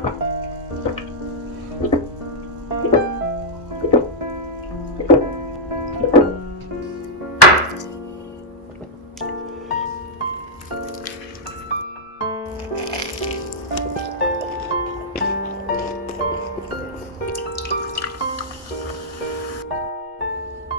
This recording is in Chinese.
吧。